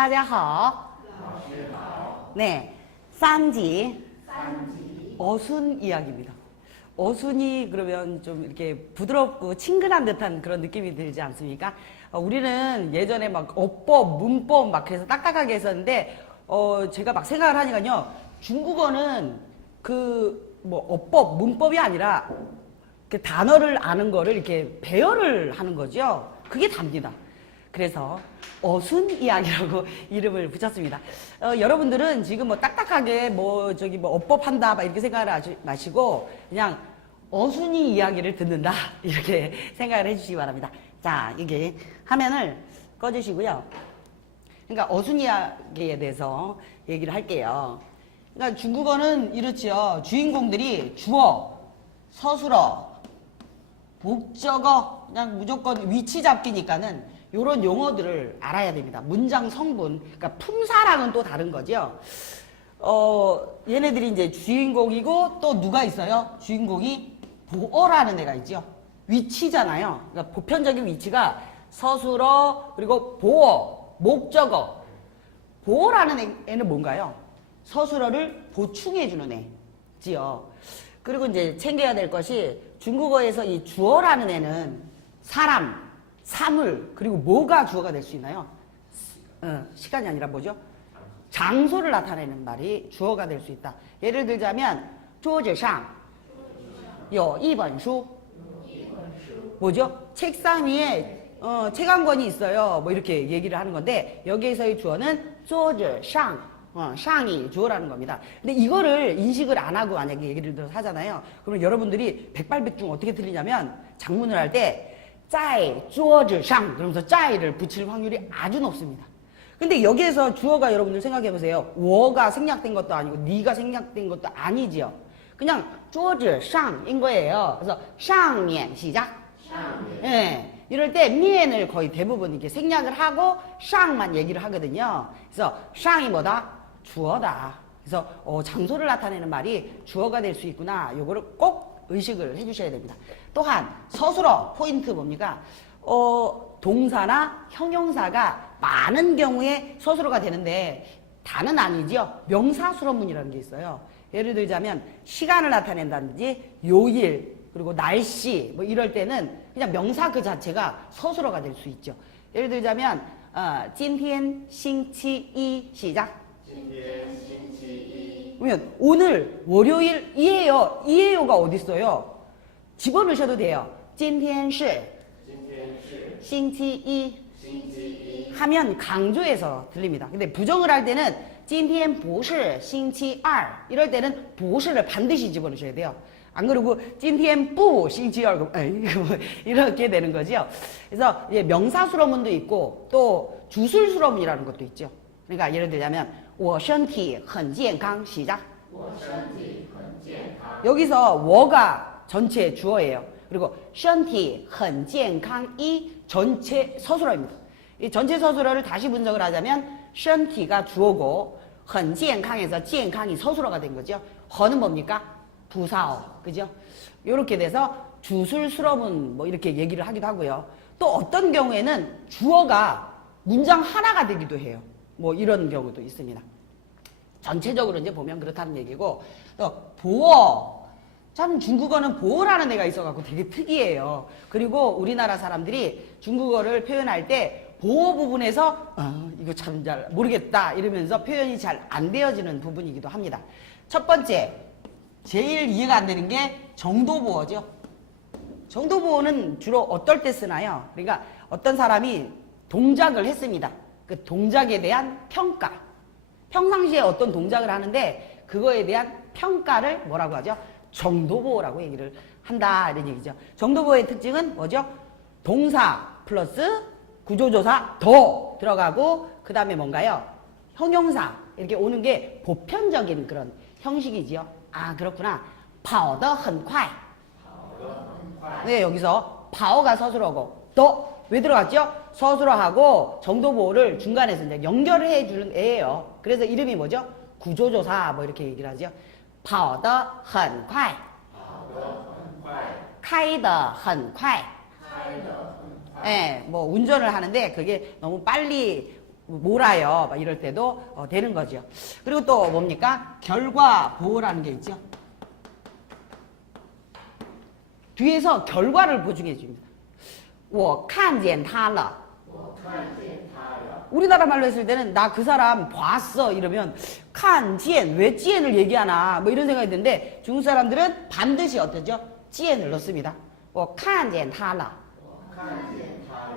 大家好. 네, 3지 어순 이야기입니다. 어순이 그러면 좀 이렇게 부드럽고 친근한 듯한 그런 느낌이 들지 않습니까? 우리는 예전에 막 어법, 문법 막 그래서 딱딱하게 했었는데 제가 막 생각을 하니까요. 중국어는 뭐 어법, 문법이 아니라 그 단어를 아는 거를 이렇게 배열을 하는 거죠. 그게 답니다. 그래서 어순 이야기라고 이름을 붙였습니다. 여러분들은 지금 뭐 딱딱하게 뭐 어법 한다 막 이렇게 생각을 하지 마시고 그냥 어순이 이야기를 듣는다 이렇게 생각을 해주시기 바랍니다. 자, 이게 화면을 꺼주시고요. 그러니까 어순 이야기에 대해서 얘기를 할게요. 그러니까 중국어는 이렇지요. 주인공들이 주어, 서술어, 목적어, 그냥 무조건 위치 잡기니까는 요런 용어들을 알아야 됩니다. 문장 성분, 그러니까 품사랑은 또 다른 거죠. 얘네들이 이제 주인공이고 또 누가 있어요? 주인공이 보어라는 애가 있죠. 위치잖아요. 그러니까 보편적인 위치가 서술어, 그리고 보어, 목적어. 보어라는 애는 뭔가요? 서술어를 보충해주는 애지요. 그리고 이제 챙겨야 될 것이 중국어에서 이 주어라는 애는 사람, 사물, 그리고 뭐가 주어가 될 수 있나요? 시간이 아니라 뭐죠? 장소를 나타내는 말이 주어가 될 수 있다. 예를 들자면 桌子上有一本书 뭐죠? 책상 위에 책 한 권이 있어요. 뭐 이렇게 얘기를 하는 건데 여기에서의 주어는 桌子上 샹이 주어라는 겁니다. 근데 이거를 인식을 안 하고 만약에 얘기를 들어서 하잖아요. 그러면 여러분들이 백발백중 어떻게 틀리냐면 장문을 할 때 在桌子上 그러면서 在를 붙일 확률이 아주 높습니다. 근데 여기에서 주어가 여러분들 생각해 보세요. 我가 생략된 것도 아니고 네가 생략된 것도 아니지요. 그냥 桌子上인 거예요. 그래서 上面시작. 예. 이럴 때 면을 거의 대부분 이렇게 생략을 하고 샹만 얘기를 하거든요. 그래서 샹이 뭐다? 주어다. 그래서 장소를 나타내는 말이 주어가 될 수 있구나. 요거를 꼭 의식을 해주셔야 됩니다. 또한 서술어 포인트 뭡니까? 동사나 형용사가 많은 경우에 서술어가 되는데 다는 아니죠. 명사술어문이라는 게 있어요. 예를 들자면 시간을 나타낸다든지 요일 그리고 날씨 뭐 이럴 때는 그냥 명사 그 자체가 서술어가 될 수 있죠. 예를 들자면 今天星期一 시작. 그러면 오늘 월요일이에요. 이에요가 어디 있어요? 집어넣으셔도 돼요. 今天是星期一 하면 강조해서 들립니다. 근데 부정을 할 때는 今天不是星期二 이럴 때는 不是를 반드시 집어넣으셔야 돼요. 안 그러고 今天不星期二 이렇게 되는 거죠. 그래서 명사술어문도 있고 또 주술술어문이라는 것도 있죠. 그러니까 예를 들자면 我身体很健康 시작. 여기서 我가 전체 주어예요. 그리고 身体很健康이 전체 서술어입니다. 이 전체 서술어를 다시 분석을 하자면 身体가 주어고 很健康에서 健康이 서술어가 된 거죠. 허는 뭡니까? 부사어. 그죠? 요렇게 돼서 주술술어문 뭐 이렇게 얘기를 하기도 하고요. 또 어떤 경우에는 주어가 문장 하나가 되기도 해요. 뭐 이런 경우도 있습니다. 전체적으로 이제 보면 그렇다는 얘기고 또 보어. 참 중국어는 보어라는 애가 있어갖고 되게 특이해요. 그리고 우리나라 사람들이 중국어를 표현할 때 보어 부분에서 이거 참 잘 모르겠다 이러면서 표현이 잘 안 되어지는 부분이기도 합니다. 첫 번째 제일 이해가 안 되는 게 정도보어죠. 정도보어는 주로 어떨 때 쓰나요? 그러니까 어떤 사람이 동작을 했습니다. 그 동작에 대한 평가. 평상시에 어떤 동작을 하는데 그거에 대한 평가를 뭐라고 하죠? 정도보어라고 얘기를 한다 이런 얘기죠. 정도보어의 특징은 뭐죠? 동사 플러스 구조조사 더 들어가고 그 다음에 뭔가요? 형용사 이렇게 오는 게 보편적인 그런 형식이지요. 아 그렇구나. 跑得很快. 네 여기서 跑가 서술어고 더 왜 들어갔죠? 서술어하고 정도보어를 중간에서 이제 연결을 해주는 애예요. 그래서 이름이 뭐죠? 구조조사 뭐 이렇게 얘기를 하죠. 跑得很快. 开得很快. 예, 뭐 운전을 하는데 그게 너무 빨리 몰아요. 막 이럴 때도 되는 거죠. 그리고 또 뭡니까? 결과 보호라는 게 있죠. 뒤에서 결과를 보증해 줍니다. 我看见他了. 우리나라 말로 했을 때는 나 그 사람 봤어 이러면 看见, 왜 见을 얘기하나 뭐 이런 생각이 드는데 중국 사람들은 반드시 어떠죠? 见을 넣습니다. 我看见他了.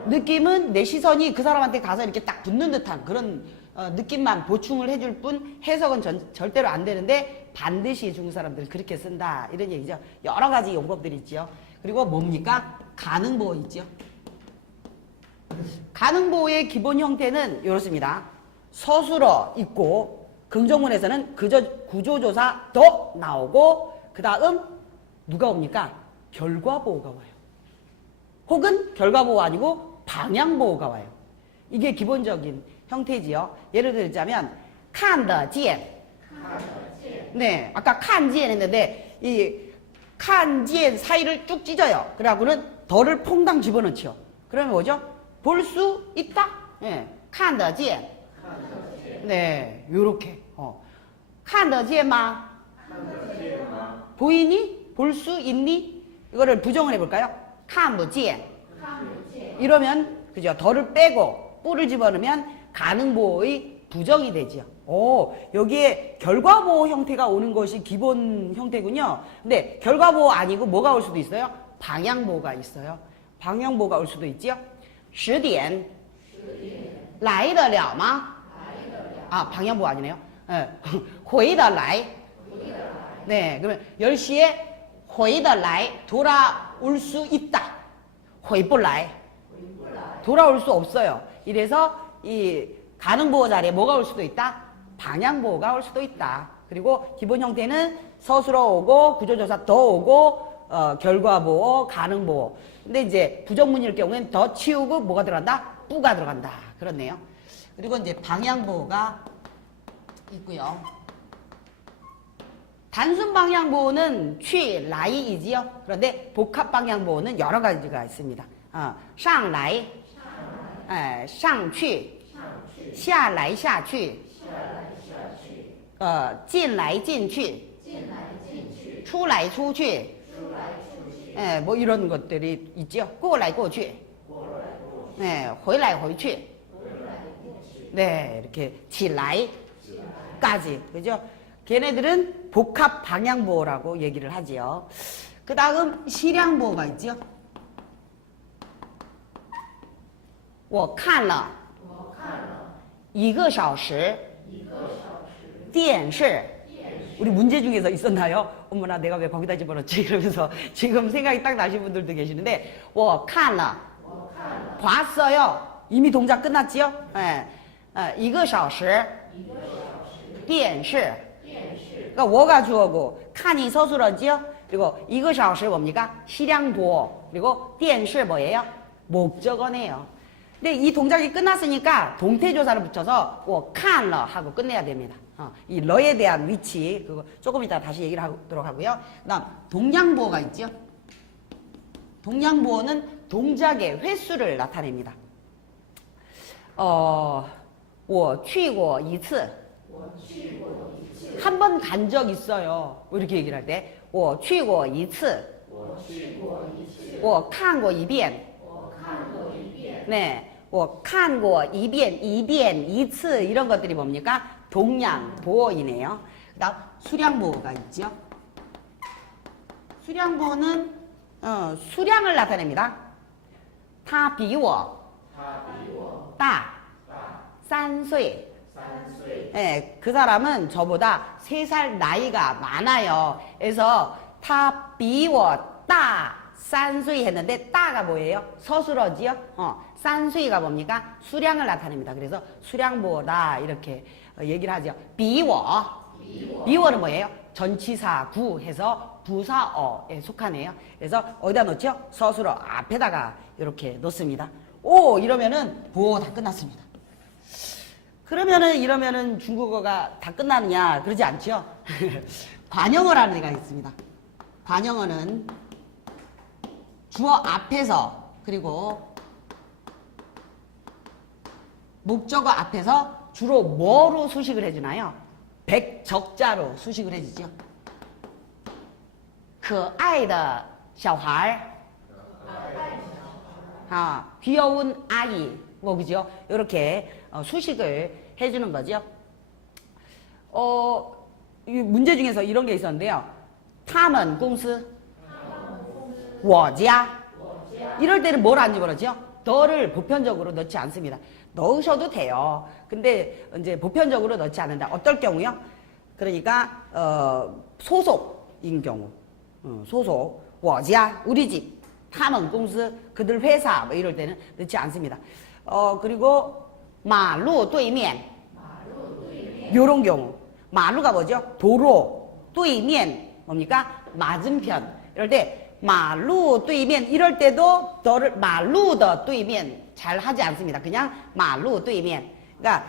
느낌은 내 시선이 그 사람한테 가서 이렇게 딱 붙는 듯한 그런 느낌만 보충을 해줄 뿐 해석은 절대로 안 되는데 반드시 중국 사람들은 그렇게 쓴다 이런 얘기죠. 여러 가지 용법들이 있죠. 그리고 뭡니까? 가능보호 있죠. 가능보호의 기본 형태는 이렇습니다. 서술어 있고 긍정문에서는 구조조사 더 나오고 그 다음 누가 옵니까? 결과보호가 와요. 혹은 결과보호 아니고 방향보호가 와요. 이게 기본적인 형태지요. 예를 들자면 看得见. 네, 아까 看见 했는데 이 看见 사이를 쭉 찢어요. 그러고는 덜을 퐁당 집어넣죠. 그러면 뭐죠? 볼 수 있다. 네, 看得见. 네, 요렇게. 看得见吗? 보이니? 볼 수 있니? 이거를 부정을 해볼까요? 看不见. 이러면 그죠? 덜을 빼고 뿔을 집어넣으면 가능보호의 부정이 되지요. 오, 여기에 결과보호 형태가 오는 것이 기본 형태군요. 근데 결과보호 아니고 뭐가 올 수도 있어요? 방향보호가 있어요. 방향보호가 올 수도 있지요. 10点来得了吗? 아, 방향보호 아니네요. 네. 回得来. 네, 그러면 10시에 回得来 돌아올 수 있다. 回不来 돌아올 수 없어요. 이래서 이 가능보호 자리에 뭐가 올 수도 있다? 방향보호가 올 수도 있다. 그리고 기본 형태는 서술어 오고 구조조사 더 오고 결과보호, 가능보호. 근데 이제 부정문일 경우에는 더 치우고 뭐가 들어간다? 뿌가 들어간다. 그렇네요. 그리고 이제 방향보호가 있고요. 단순 방향보호는 취, 라이이지요. 그런데 복합 방향보호는 여러 가지가 있습니다. 上来, 上去, 下来下去, 进来进去, 出来出去, 뭐 이런 것들이 있죠. 过来过去, 回来回去, 네, 이렇게 起来까지, 그죠? 걔네들은 복합 방향보호라고 얘기를 하지요. 그 다음 시량보호가 있죠. 我看了1个小时电视. 우리 문제 중에서 있었나요? 어머나 내가 왜 거기다 집어넣지? 그러면서 지금 생각이 딱 나신 분들도 계시는데 我看了 봤어요. 이미 동작 끝났지요? 1个小时电视. 그러니까 我가 주어고 칸이 서술어지요. 그리고 1个小时 뭡니까? 시량보호. 그리고 电视 뭐예요? 목적어네요. 근데 이 동작이 끝났으니까 동태조사를 붙여서 我看了 하고 끝내야 됩니다. 이 러에 대한 위치 그거 조금 이따 다시 얘기를 하도록 하고요. 그다음 동량보호가 있죠. 동량보호는 동작의 횟수를 나타냅니다. 我去过一次. 한 번 간 적 있어요. 이렇게 얘기를 할 때 我去过一次. 我看过一遍. 네, 我看过一遍, 一遍, 一次 이런 것들이 뭡니까? 동량보호이네요. 그 다음 수량보호가 있죠. 수량보호는 수량을 나타냅니다. 他比我大3岁. 네, 그 사람은 저보다 3살 나이가 많아요. 그래서 他比我大3岁 했는데 따가 뭐예요? 서술어지요? 3岁가 뭡니까? 수량을 나타냅니다. 그래서 수량보호다 이렇게 얘기를 하죠. 比我 비워는 뭐예요? 전치사 구 해서 부사어에 속하네요. 그래서 어디다 놓죠? 서술어 앞에다가 이렇게 놓습니다. 오, 이러면은 보호 다 끝났습니다. 그러면은 이러면은 중국어가 다 끝나느냐? 그러지 않죠? 관형어라는 애가 있습니다. 관형어는 주어 앞에서 그리고 목적어 앞에서 주로 뭐로 수식을 해주나요? 백적자로 수식을 해주죠. 可爱的小孩 귀여운 아이, 뭐, 그죠? 이렇게 수식을 해주는 거죠. 이 문제 중에서 이런 게 있었는데요. 他们公司我家이럴 때는 뭘 안 집어넣죠? 더를 보편적으로 넣지 않습니다. 넣으셔도 돼요. 근데 이제 보편적으로 넣지 않는다. 어떨 경우요? 그러니까 소속인 경우, 소속, 我家 우리 집, 他们公司 그들 회사 뭐 이럴 때는 넣지 않습니다. 그리고 马路对面 요런 경우, 마루가 뭐죠? 도로, 对面 뭡니까? 맞은편. 이럴 때 马路对面 이럴 때도 더를 马路的对面 잘 하지 않습니다. 그냥 马路对面. 그러니까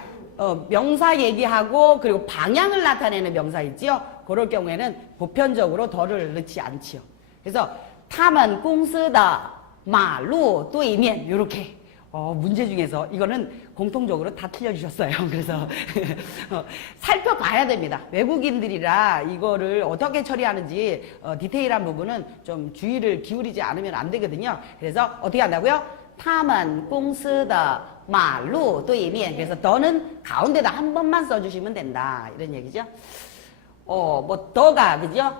명사 얘기하고 그리고 방향을 나타내는 명사 있지요. 그럴 경우에는 보편적으로 더를 넣지 않지요. 그래서 他们公司的马路对面 이렇게 문제 중에서 이거는 공통적으로 다 틀려주셨어요. 그래서 살펴봐야 됩니다. 외국인들이라 이거를 어떻게 처리하는지 디테일한 부분은 좀 주의를 기울이지 않으면 안 되거든요. 그래서 어떻게 한다고요? 他们公司的马路对面 그래서 더는 가운데다 한 번만 써주시면 된다. 이런 얘기죠. 뭐 더가 그죠?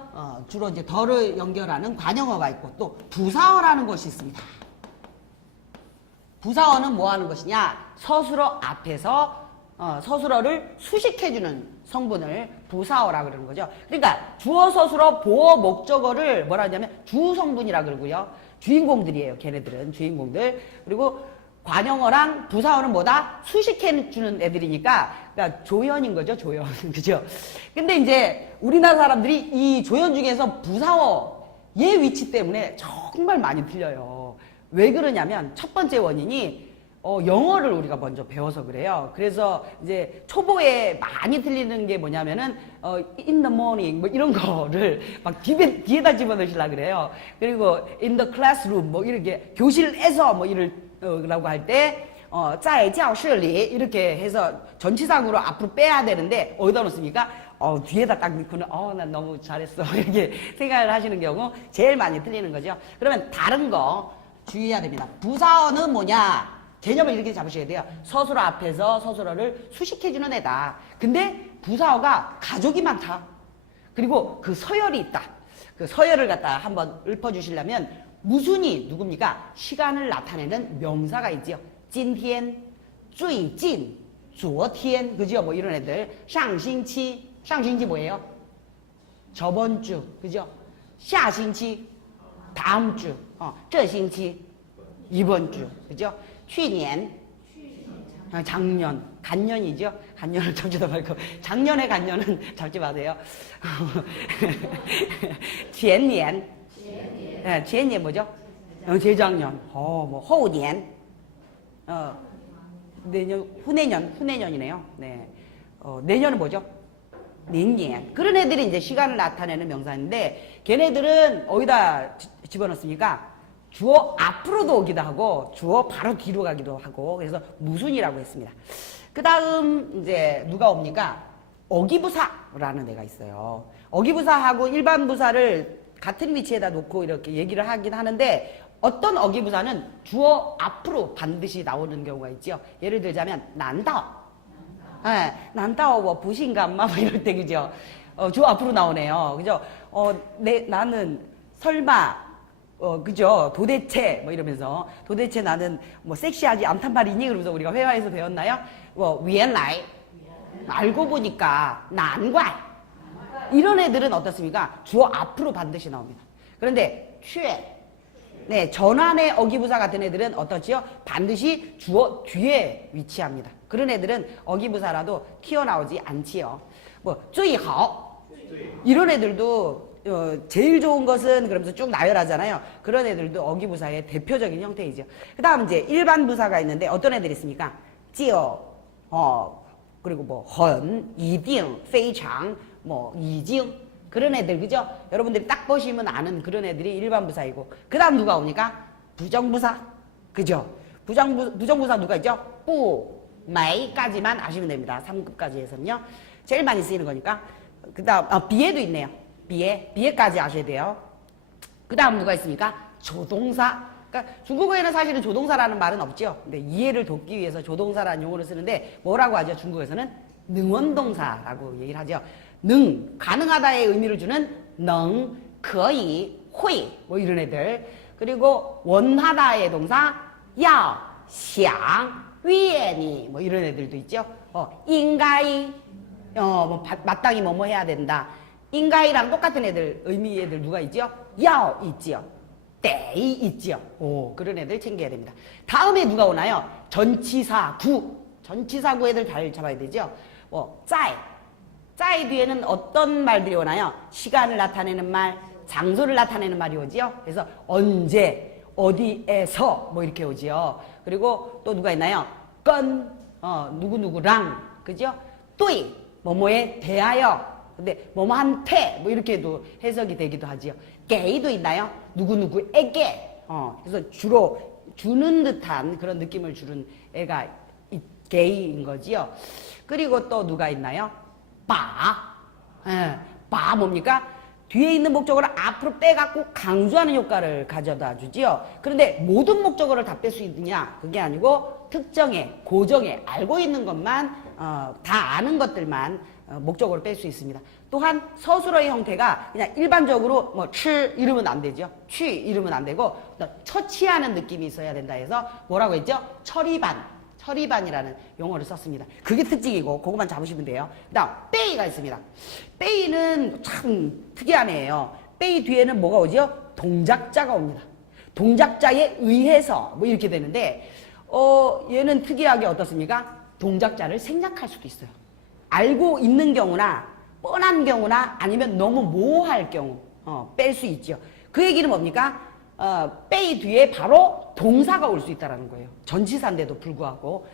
주로 이제 더를 연결하는 관형어가 있고 또 부사어라는 것이 있습니다. 부사어는 뭐 하는 것이냐? 서술어 앞에서 서술어를 수식해주는 성분을 부사어라 그러는 거죠. 그러니까 주어, 서술어, 보어, 목적어를 뭐라 하냐면 주성분이라 그러고요. 주인공들이에요. 걔네들은 주인공들. 그리고 관형어랑 부사어는 뭐다? 수식해주는 애들이니까 그러니까 조연인 거죠. 조연. 그죠? 근데 이제 우리나라 사람들이 이 조연 중에서 부사어의 위치 때문에 정말 많이 틀려요. 왜 그러냐면 첫 번째 원인이 영어를 우리가 먼저 배워서 그래요. 그래서 이제 초보에 많이 틀리는 게 뭐냐면은 in the morning 뭐 이런 거를 막 뒤에다 집어넣으시려고 그래요. 그리고 in the classroom 뭐 이렇게 교실에서 뭐 이러라고 할 때 在教室里 이렇게 해서 전치사구로 앞으로 빼야 되는데 어디다 넣습니까? 뒤에다 딱 넣고는 난 너무 잘했어 이렇게 생각을 하시는 경우 제일 많이 틀리는 거죠. 그러면 다른 거 주의해야 됩니다. 부사어는 뭐냐? 개념을 이렇게 잡으셔야 돼요. 서술어 앞에서 서술어를 수식해주는 애다. 근데 부사어가 가족이 많다. 그리고 그 서열이 있다. 그 서열을 갖다 한번 읊어주시려면 무순이 누굽니까? 시간을 나타내는 명사가 있지요. 今天, 最近, 昨天, 그죠? 뭐 이런 애들. 上星期, 上星期 뭐예요? 저번 주, 그죠? 下星期, 다음 주, 这星期, 이번 주, 그죠? 去年, 작년, 간년이죠? 간년을 잡지도 말고, 작년의 간년은 잡지 마세요. 前年, 前年 뭐죠? 재작년, 뭐, 后年, 내년, 후내년이네요. 네. 내년은 뭐죠? 내년. 그런 애들이 이제 시간을 나타내는 명사인데, 걔네들은 어디다 집어넣습니까? 주어 앞으로도 오기도 하고 주어 바로 뒤로 가기도 하고 그래서 무순이라고 했습니다. 그 다음 이제 누가 옵니까? 어기부사라는 애가 있어요. 어기부사하고 일반 부사를 같은 위치에다 놓고 이렇게 얘기를 하긴 하는데 어떤 어기부사는 주어 앞으로 반드시 나오는 경우가 있죠. 예를 들자면 난다. 난다 뭐 부신감마 뭐 이럴 때 그죠? 주어 앞으로 나오네요. 그죠? 나는 설마 그죠? 도대체 뭐 이러면서 도대체 나는 뭐 섹시하지 않단 말이니? 그러면서 우리가 회화에서 배웠나요? 뭐 原来 알고 보니까 难怪 이런 애들은 어떻습니까? 주어 앞으로 반드시 나옵니다. 그런데 却 네, 전환의 어기부사 같은 애들은 어떻지요? 반드시 주어 뒤에 위치합니다. 그런 애들은 어기부사라도 튀어나오지 않지요. 뭐 最好 이런 애들도 제일 좋은 것은 그러면서 쭉 나열하잖아요. 그런 애들도 어기부사의 대표적인 형태이죠. 그 다음 이제 일반 부사가 있는데 어떤 애들이 있습니까? 就, 그리고 뭐, 很, 一定, 非常, 뭐, 已经. 그런 애들, 그죠? 여러분들이 딱 보시면 아는 그런 애들이 일반 부사이고. 그 다음 누가 옵니까? 부정부사. 그죠? 부정부사 누가 있죠? 不, 메이까지만 아시면 됩니다. 3급까지 해서는요. 제일 많이 쓰이는 거니까. 그 다음, 비에도 있네요. 비에까지 아셔야 돼요. 그 다음 누가 있습니까? 조동사. 그러니까 중국어에는 사실은 조동사라는 말은 없죠. 근데 이해를 돕기 위해서 조동사라는 용어를 쓰는데 뭐라고 하죠? 중국에서는 능원동사라고 얘기를 하죠. 가능하다의 의미를 주는 능, 可以, 会, 뭐 이런 애들. 그리고 원하다의 동사, 要, 想, 愿意, 뭐 이런 애들도 있죠. 应该, 마땅히 뭐뭐 해야 된다. 应该랑 똑같은 애들, 의미 애들 누가 있죠? 要 있지요. 得 있지요. 그런 애들 챙겨야 됩니다. 다음에 누가 오나요? 전치사구. 전치사구 애들 잘 잡아야 되죠. 在 뒤에는 어떤 말들이 오나요? 시간을 나타내는 말, 장소를 나타내는 말이 오지요. 그래서 언제, 어디에서 뭐 이렇게 오지요. 그리고 또 누가 있나요? 누구누구랑, 그죠? 对, 뭐뭐에 대하여. 근데 뭐뭐한테 뭐 이렇게도 해석이 되기도 하지요. 给도 있나요? 누구누구에게. 그래서 주로 주는 듯한 그런 느낌을 주는 애가 给인 거지요. 그리고 또 누가 있나요? 把 뭡니까? 뒤에 있는 목적어를 앞으로 빼갖고 강조하는 효과를 가져다 주지요. 그런데 모든 목적어를 다 뺄 수 있느냐? 그게 아니고 특정의, 고정의, 알고 있는 것만, 다 아는 것들만 목적어로 뺄 수 있습니다. 또한 서술어의 형태가 그냥 일반적으로 뭐 이러면 안 되죠. 취 이러면 안 되고 처치하는 느낌이 있어야 된다 해서 뭐라고 했죠? 처리반이라는 용어를 썼습니다. 그게 특징이고 그것만 잡으시면 돼요. 그 다음 빼이가 있습니다. 빼이는 참 특이한 애예요. 빼이 뒤에는 뭐가 오죠? 동작자가 옵니다. 동작자에 의해서 뭐 이렇게 되는데 얘는 특이하게 어떻습니까? 동작자를 생략할 수도 있어요. 알고 있는 경우나 뻔한 경우나 아니면 너무 모호할 경우 뺄 수 있죠. 그 얘기는 뭡니까? 빼이 뒤에 바로 동사가 올 수 있다는 거예요. 전치사인데도 불구하고.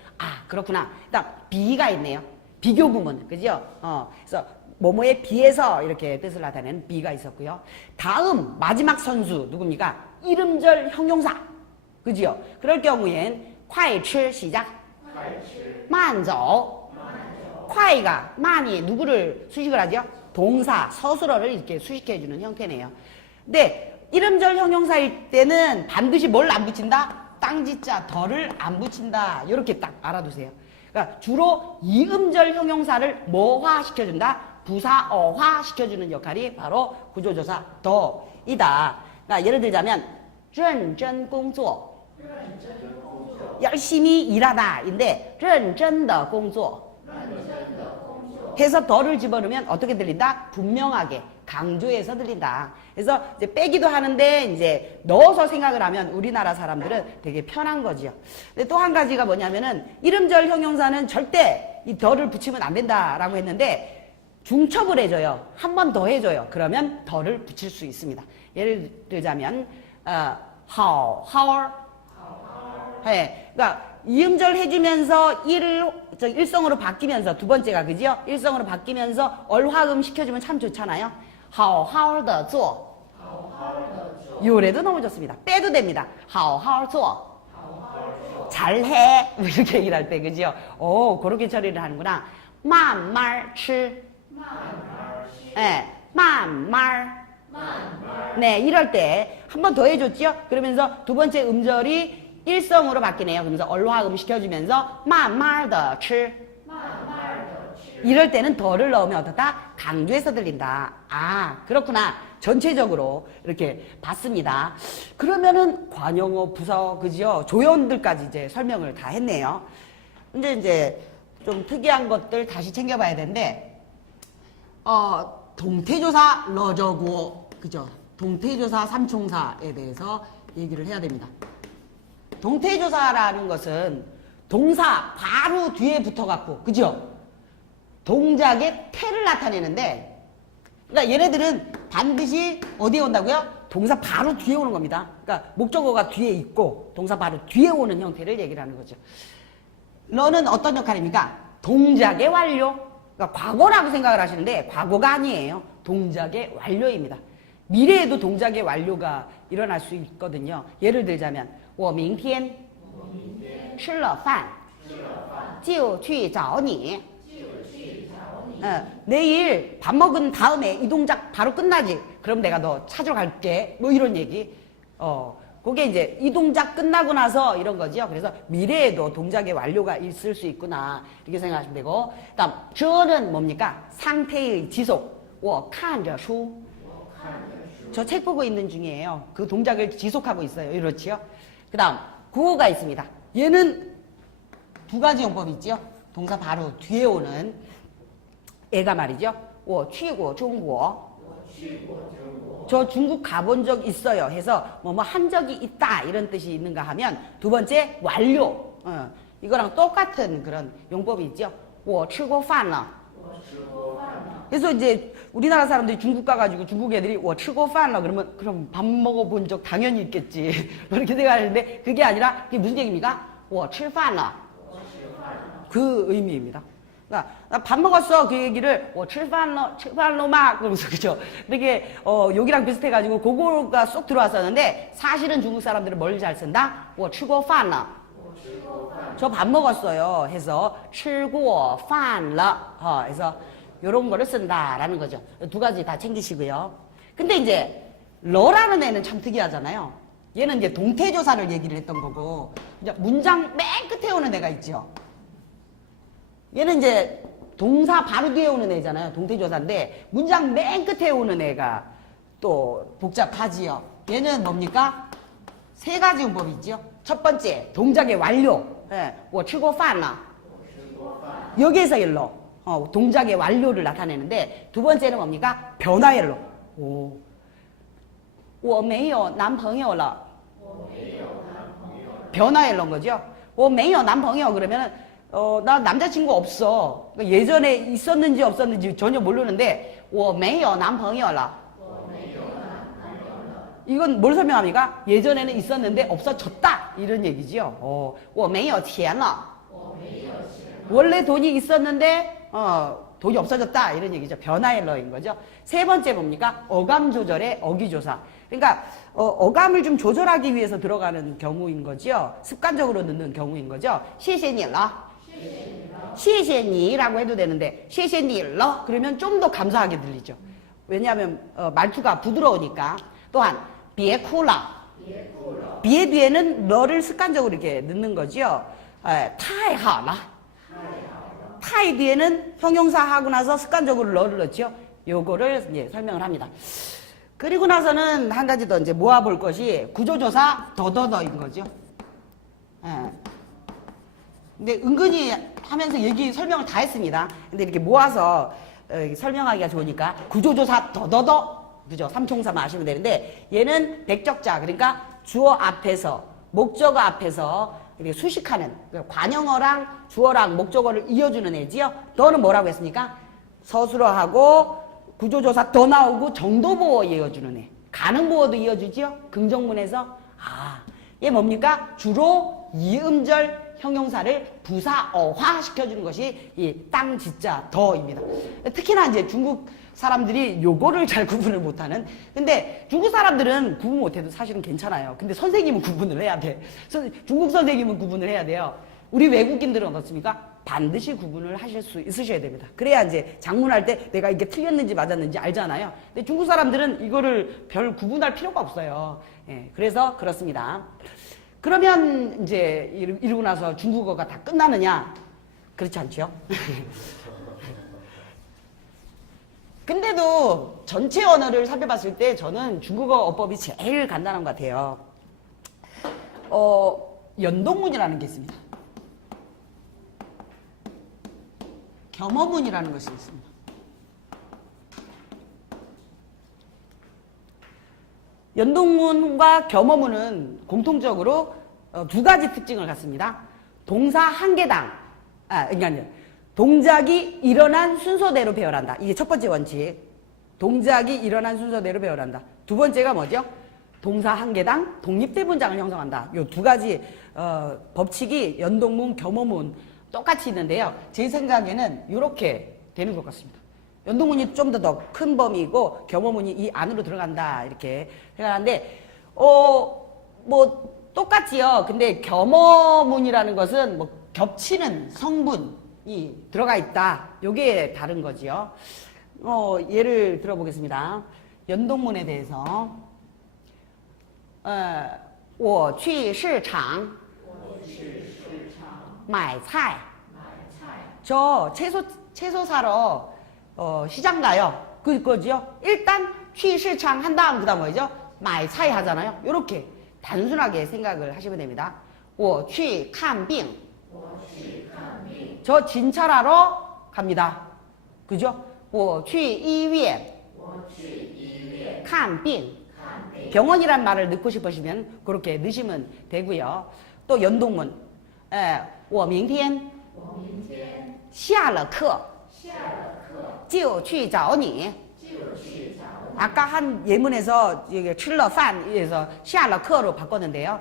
그렇구나. 그다음 비가 있네요. 비교 구문, 그죠? 그래서 뭐뭐에 비해서 이렇게 뜻을 나타내는 비가 있었고요. 다음 마지막 선수 누굽니까? 이름절 형용사, 그지요? 그럴 경우엔 快吃 시작. 慢走. 快가 만이 누구를 수식을 하죠? 동사, 서술어를 이렇게 수식해주는 형태네요. 근데 이름절 형용사일 때는 반드시 뭘 안 붙인다? 땅지자, 덜을 안 붙인다. 이렇게 딱 알아두세요. 그러니까 주로 이음절 형용사를 뭐화 시켜준다? 부사어화 시켜주는 역할이 바로 구조조사 더이다. 그러니까 예를 들자면 认真工作 열심히 일하다 인데 认真的工作 해서 덜을 집어넣으면 어떻게 들린다? 분명하게 강조해서 들린다. 그래서 이제 빼기도 하는데 이제 넣어서 생각을 하면 우리나라 사람들은 되게 편한 거지요. 근데 또 한 가지가 뭐냐면은 이름절 형용사는 절대 이 덜을 붙이면 안 된다라고 했는데 중첩을 해줘요. 한 번 더 해줘요. 그러면 덜을 붙일 수 있습니다. 예를 들자면 하얼 네, 그러니까 이음절 해주면서 일성으로 바뀌면서 두 번째가 그지요? 일성으로 바뀌면서 얼화음 시켜주면 참 좋잖아요. 好好的做 요래도 너무 좋습니다. 빼도 됩니다. 好好做 잘해 이렇게 얘기를 할 때 그지요? 그렇게 처리를 하는구나. 慢慢吃 네, 慢慢 네, 이럴 때 한 번 더 해줬지요? 그러면서 두 번째 음절이 일성으로 바뀌네요. 그러면서 얼화음 시켜주면서 慢慢的吃 이럴 때는 덜을 넣으면 어떻다? 강조해서 들린다. 그렇구나. 전체적으로 이렇게 봤습니다. 그러면은 관용어, 부사어, 그지요? 조연들까지 이제 설명을 다 했네요. 근데 이제 좀 특이한 것들 다시 챙겨봐야 되는데, 동태조사 러저구어, 그죠? 동태조사 삼총사에 대해서 얘기를 해야 됩니다. 동태조사라는 것은 동사 바로 뒤에 붙어갖고, 그죠? 동작의 태를 나타내는데, 그러니까 얘네들은 반드시 어디에 온다고요? 동사 바로 뒤에 오는 겁니다. 그러니까 목적어가 뒤에 있고 동사 바로 뒤에 오는 형태를 얘기를 하는 거죠. 너는 어떤 역할입니까? 동작의 완료. 그러니까 과거라고 생각을 하시는데 과거가 아니에요. 동작의 완료입니다. 미래에도 동작의 완료가 일어날 수 있거든요. 예를 들자면 我明天吃了饭就去找你. 내일 밥 먹은 다음에 이 동작 바로 끝나지. 그럼 내가 너 찾으러 갈게. 뭐 이런 얘기. 그게 이제 이 동작 끝나고 나서 이런 거죠. 그래서 미래에도 동작의 완료가 있을 수 있구나. 이렇게 생각하시면 되고. 다음, 저는 뭡니까? 상태의 지속. 我看着书. 저 책 보고 있는 중이에요. 그 동작을 지속하고 있어요. 이렇지요. 그 다음, 구호가 있습니다. 얘는 두 가지 용법이 있죠. 동사 바로 뒤에 오는 애가 말이죠. 我去过中国. 저 중국 가본 적 있어요. 해서 뭐뭐 한 적이 있다 이런 뜻이 있는가 하면 두 번째 완료. 이거랑 똑같은 그런 용법이 있죠. 我吃过饭了. 그래서 이제 우리나라 사람들이 중국 가가지고 중국 애들이 我吃过饭了 그러면 그럼 밥 먹어본 적 당연히 있겠지. 그렇게 생각하는데 그게 아니라 그게 무슨 얘기입니까? 我吃饭了. 그 의미입니다. 그러니까 밥 먹었어 그 얘기를 我吃饭了吃饭了吗 그러면서 그죠. 이게 여기랑 비슷해가지고 그거가 쏙 들어왔었는데 사실은 중국 사람들은 뭘 잘 쓴다? 我吃过饭了. 저 밥 먹었어요. 해서 吃过饭了. 해서 요런 거를 쓴다라는 거죠. 두 가지 다 챙기시고요. 근데 이제 러라는 애는 참 특이하잖아요. 얘는 이제 동태조사를 얘기를 했던 거고 이제 문장 맨 끝에 오는 애가 있죠. 얘는 이제 동사 바로 뒤에 오는 애잖아요. 동태조사인데 문장 맨 끝에 오는 애가 또 복잡하지요. 얘는 뭡니까? 세 가지 용법이 있죠. 첫 번째 동작의 완료. 我吃过饭了. 여기에서 일로 동작의 완료를 나타내는데 두 번째는 뭡니까? 변화의 일로. 我没有男朋友了. 변화의 일로인 거죠. 我没有男朋友 그러면은 나 남자친구 없어. 그러니까 예전에 있었는지 없었는지 전혀 모르는데 我没有男朋友了. 이건 뭘 설명합니까? 예전에는 있었는데 없어졌다 이런 얘기지요. 我没有钱了. 원래 돈이 있었는데 돈이 없어졌다 이런 얘기죠. 변화의 러인 거죠. 세 번째 뭡니까? 어감 조절의 어기조사. 그러니까 어감을 좀 조절하기 위해서 들어가는 경우인 거죠. 습관적으로 넣는 경우인 거죠. 谢谢你了. 谢谢你라고 해도 되는데 谢谢你了 그러면 좀 더 감사하게 들리죠. 왜냐하면 말투가 부드러우니까. 또한 别哭了. 别 뒤에는 러를 습관적으로 이렇게 넣는 거죠. 太好了. 타이 뒤에는 형용사 하고 나서 습관적으로 러를 넣죠. 요거를 이제 설명을 합니다. 그리고 나서는 한 가지 더 이제 모아볼 것이 구조조사 더더더인 거죠. 근데 은근히 하면서 얘기 설명을 다 했습니다. 근데 이렇게 모아서 설명하기가 좋으니까 구조조사 더더더 그죠? 삼총사만 아시면 되는데 얘는 백적자 그러니까 주어 앞에서 목적어 앞에서 이렇게 수식하는 관형어랑 주어랑 목적어를 이어주는 애지요. 더는 뭐라고 했습니까? 서술어하고 구조조사 더 나오고 정도보어 이어주는 애. 가능보어도 이어주지요. 긍정문에서 얘 뭡니까? 주로 이음절 형용사를 부사어화 시켜주는 것이 이 땅 지자 더입니다. 특히나 이제 중국 사람들이 요거를 잘 구분을 못하는. 근데 중국 사람들은 구분 못해도 사실은 괜찮아요. 근데 선생님은 구분을 해야 돼. 중국 선생님은 구분을 해야 돼요. 우리 외국인들은 어떻습니까? 반드시 구분을 하실 수 있으셔야 됩니다. 그래야 이제 작문할 때 내가 이게 틀렸는지 맞았는지 알잖아요. 근데 중국 사람들은 이거를 별 구분할 필요가 없어요. 그래서 그렇습니다. 그러면 이제 이러고 나서 중국어가 다 끝나느냐? 그렇지 않죠? 근데도 전체 언어를 살펴봤을 때 저는 중국어 어법이 제일 간단한 것 같아요. 연동문이라는 게 있습니다. 겸어문이라는 것이 있습니다. 연동문과 겸어문은 공통적으로 두 가지 특징을 갖습니다. 동사 한 개당, 그러니까 동작이 일어난 순서대로 배열한다. 이게 첫 번째 원칙. 동작이 일어난 순서대로 배열한다. 두 번째가 뭐죠? 동사 한 개당 독립된 문장을 형성한다. 이 두 가지 법칙이 연동문, 겸어문 똑같이 있는데요. 제 생각에는 이렇게 되는 것 같습니다. 연동문이 좀 더 큰 범위이고 겸어문이 이 안으로 들어간다 이렇게 생각하는데 뭐 똑같지요. 근데 겸어문이라는 것은 뭐 겹치는 성분이 들어가 있다. 요게 다른 거지요. 예를 들어보겠습니다. 연동문에 대해서 我去市场买菜. 저 채소 사러 시장 가요. 그거지요. 일단 去市场 한 다음 그다음 뭐죠? 买菜 하잖아요. 요렇게 단순하게 생각을 하시면 됩니다. 我去看病. 저 진찰하러 갑니다. 그죠? 我去医院看病. 병원이란 말을 넣고 싶으시면 그렇게 넣으시면 되고요. 또 연동문. 我明天下了课就去找你. 아까 한 예문에서 이게 吃了饭에서 下了课로 바꿨는데요.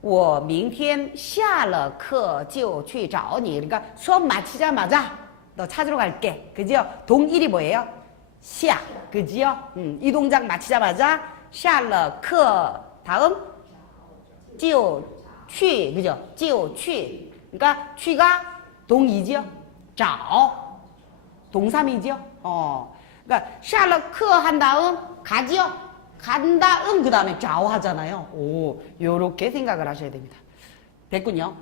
我明天下了课就去找你. 그러니까 수업 마치자마자 너 찾으러 갈게. 그죠? 동일이 뭐예요? 下. 그지요? 이 동작 마치자마자 下了课 다음 就去. 그죠? 就去. 그러니까 去가 동이지요? 找 동삼이지요? 그러니까 下了课 한 다음 가지요? 간 다음 그 다음에 找 하잖아요. 오, 요렇게 생각을 하셔야 됩니다. 됐군요.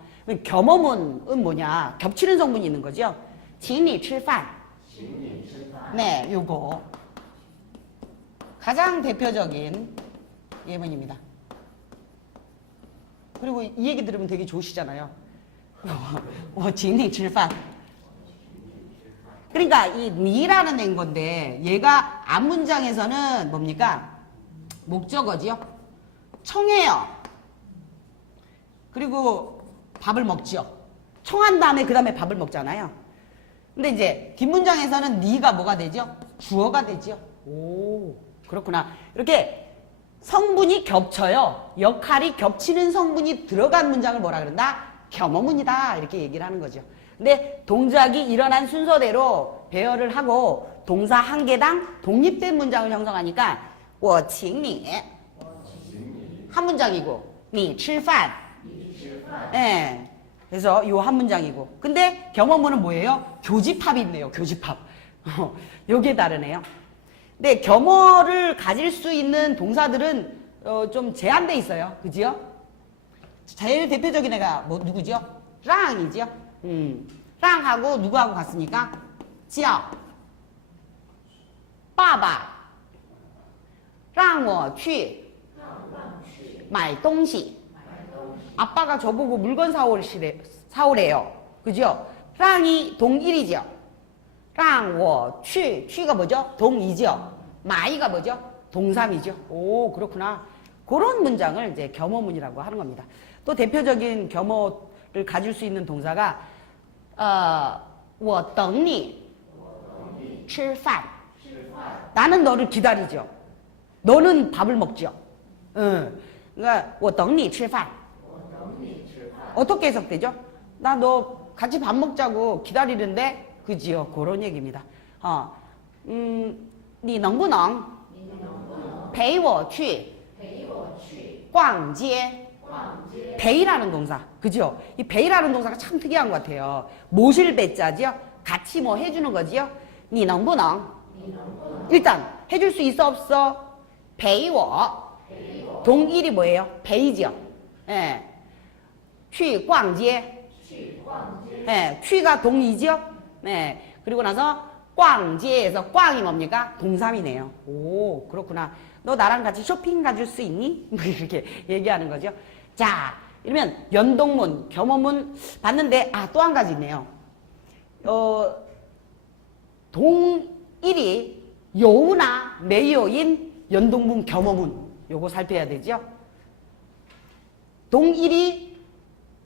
겸어문은 뭐냐? 겹치는 성분이 있는 거죠. 请你吃饭. 네, 요거 가장 대표적인 예문입니다. 그리고 이 얘기 들으면 되게 좋으시잖아요. 请你吃饭. 그러니까 이 니라는 낸 건데 얘가 앞문장에서는 뭡니까? 목적어지요. 청해요. 그리고 밥을 먹지요. 청한 다음에 그 다음에 밥을 먹잖아요. 근데 이제 뒷문장에서는 니가 뭐가 되죠? 주어가 되죠. 오, 그렇구나. 이렇게 성분이 겹쳐요. 역할이 겹치는 성분이 들어간 문장을 뭐라 그런다? 겸어문이다. 이렇게 얘기를 하는 거죠. 근데 동작이 일어난 순서대로 배열을 하고 동사 한 개당 독립된 문장을 형성하니까 我请你 한 문장이고 你吃饭 예. 그래서 요 한 문장이고. 근데 겸어문은 뭐예요? 교집합이 있네요. 교집합. 요게 다르네요. 근데 겸어를 가질 수 있는 동사들은 좀 제한돼 있어요. 그지요? 제일 대표적인 애가 뭐 누구죠? 랑이죠. 랑하고 누구하고 같습니까? 叫 爸爸 让我去买东西. 아빠가 저보고 물건 사오래요. 그죠? 랑이 동일이죠. 让我去 취가 뭐죠? 동이죠. 마이가 뭐죠? 동삼이죠. 오, 그렇구나. 그런 문장을 이제 겸어문이라고 하는 겁니다. 또 대표적인 겸어를 가질 수 있는 동사가 我等你吃饭. 나는 너를 기다리죠. 너는 밥을 먹죠. 그러니까 我等你吃饭. 어떻게 해석되죠? 나 너 같이 밥 먹자고 기다리는데 그지요? 그런 얘기입니다. 你能不能陪我去逛街? 배이라는 동사. 그죠? 이 배이라는 동사가 참 특이한 것 같아요. 모실 배자지요? 같이 뭐 해주는 거지요? 你能不能? 일단 해줄 수 있어 없어? 陪我. 동일이 뭐예요? 배이지요. 예. 去逛街. 예. 去가 동이지요? 네. 그리고 나서 逛街에서 逛이 뭡니까? 동삼이네요. 오, 그렇구나. 너 나랑 같이 쇼핑 가줄 수 있니? 이렇게 얘기하는 거죠. 자, 이러면 연동문, 겸어문 봤는데 또 한 가지 있네요. 동일이 요우나 메이오인 연동문, 겸어문 요거 살펴야 되죠. 동일이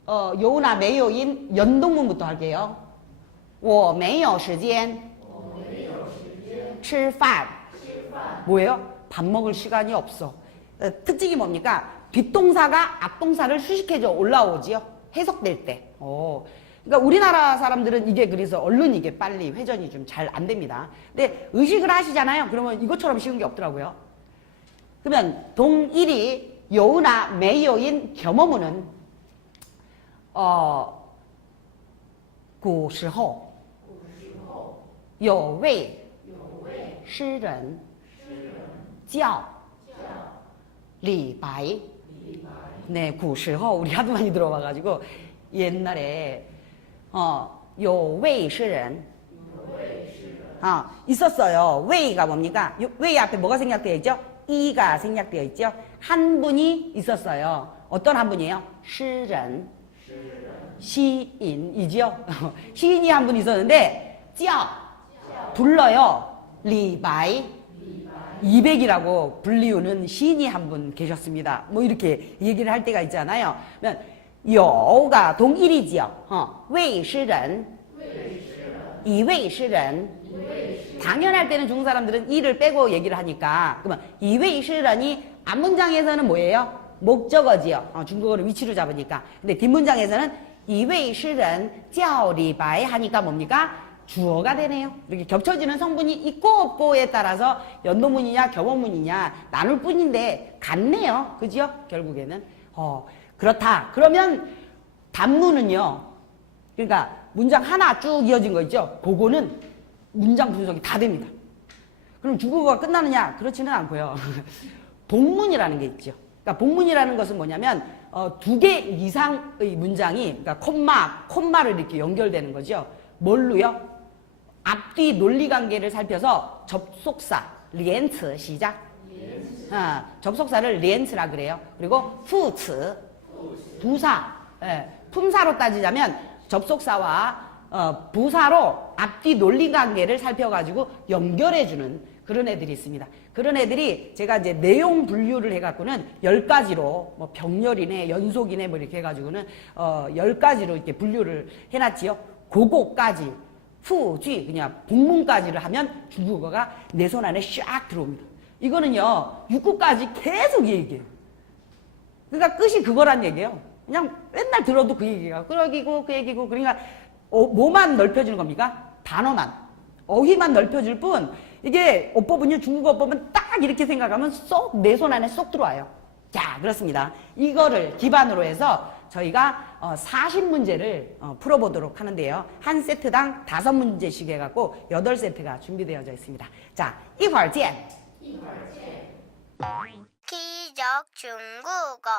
요우나 메이오인 연동문부터 할게요. 我没有时间吃饭. 뭐예요? 밥 먹을 시간이 없어. 특징이 뭡니까? 뒷동사가 앞동사를 수식해줘 올라오지요. 해석될 때. 그러니까 우리나라 사람들은 이게 그래서 얼른 이게 빨리 회전이 좀 잘 안 됩니다. 근데 의식을 하시잖아요. 그러면 이것처럼 쉬운 게 없더라고요. 그러면 동일이 요우나 메이오인 겸어문은 古时候有位诗人叫李白. 네, 古时候 우리 하도 많이 들어봐가지고 옛날에 有位诗人 있었어요. 웨이가 뭡니까? 웨이 앞에 뭐가 생략되어 있죠? 이가 생략되어 있죠. 한 분이 있었어요. 어떤 한 분이에요? 시인, 시인이지요. 시인이 한 분 있었는데 불러요. 리바이 200이라고 불리우는 시인이 한 분 계셨습니다. 뭐 이렇게 얘기를 할 때가 있잖아요. 그러면 여가 동일이지요. 웨이 시인, 2位 诗人 당연할 때는 중국 사람들은 이를 빼고 얘기를 하니까 그러면 2位 诗人이 앞문장에서는 뭐예요? 목적어지요. 중국어를 위치로 잡으니까. 근데 뒷문장에서는 2位 诗人叫李白 하니까 뭡니까? 주어가 되네요. 이렇게 겹쳐지는 성분이 있고 없고에 따라서 연도문이냐 격언문이냐 나눌 뿐인데 같네요. 그죠? 결국에는. 그렇다. 그러면 단문은요. 그러니까 문장 하나 쭉 이어진 거 있죠? 그거는 문장 분석이 다 됩니다. 그럼 중국어가 끝나느냐? 그렇지는 않고요. 복문이라는 게 있죠. 그러니까 복문이라는 것은 뭐냐면 2개 이상의 문장이 그러니까 콤마를 이렇게 연결되는 거죠. 뭘로요? 앞뒤 논리관계를 살펴서 접속사, 리엔츠 시작. 접속사를 리엔츠라 그래요. 그리고 후츠, 부사, 품사로 따지자면 접속사와 부사로 앞뒤 논리관계를 살펴가지고 연결해주는 그런 애들이 있습니다. 그런 애들이 제가 이제 내용 분류를 해갖고는 10가지로 뭐 병렬이네, 연속이네 뭐 이렇게 해가지고는 10가지로 이렇게 분류를 해놨지요. 그거까지 후쥐 그냥 복문까지를 하면 중국어가 내 손 안에 샥 들어옵니다. 이거는요 6구까지 계속 얘기해요. 그러니까 끝이 그거란 얘기예요. 그냥 맨날 들어도 그 얘기가 그 얘기고 그 얘기고 그러니까 뭐만 넓혀주는 겁니까? 단어만 어휘만 넓혀줄 뿐 이게 어법은요 중국어 어법은 딱 이렇게 생각하면 쏙 내 손 안에 쏙 들어와요. 자 그렇습니다. 이거를 기반으로 해서 저희가 40문제를 풀어보도록 하는데요. 한 세트당 5문제씩 해갖고 8세트가 준비되어져 있습니다. 자, 一会儿见. 기적 중국어